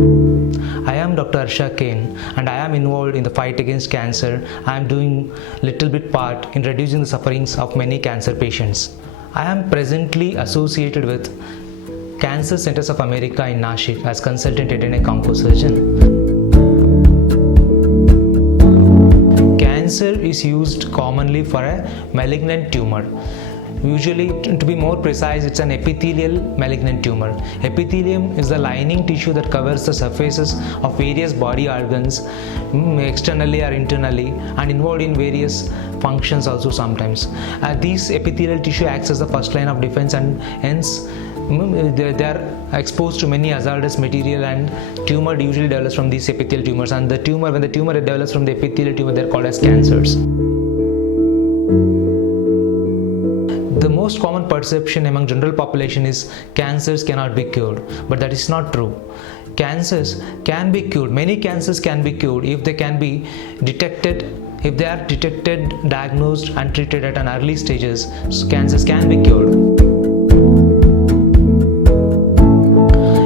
I am Dr. Arsha Kane and I am involved in the fight against cancer. I am doing little bit part in reducing the sufferings of many cancer patients. I am presently associated with Cancer Centers of America in Nashik as consultant head and neck oncosurgeon. Cancer is used commonly for a malignant tumor. Usually, to be more precise, it's an epithelial malignant tumor. Epithelium is the lining tissue that covers the surfaces of various body organs, externally or internally, and involved in various functions also sometimes. These epithelial tissue acts as the first line of defense, and hence they are exposed to many hazardous material, and tumor usually develops from these epithelial tumors. And when the tumor develops from the epithelial tumor, they are called as cancers. The most common perception among general population is cancers cannot be cured, but that is not true. Cancers can be cured. Many cancers can be cured if they can be detected. If they are detected, diagnosed and treated at an early stages, so cancers can be cured.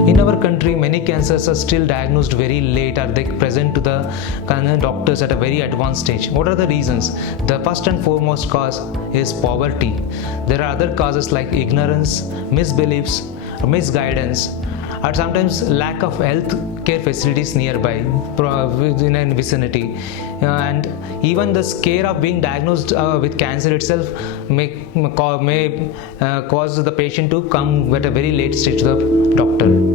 In our country, many cancers are still diagnosed very late, or they present to the doctors at a very advanced stage. What are the reasons? The first and foremost cause is poverty. There are other causes like ignorance, misbeliefs, misguidance, or sometimes lack of health care facilities nearby in a vicinity. And even the scare of being diagnosed with cancer itself may cause the patient to come at a very late stage to the doctor.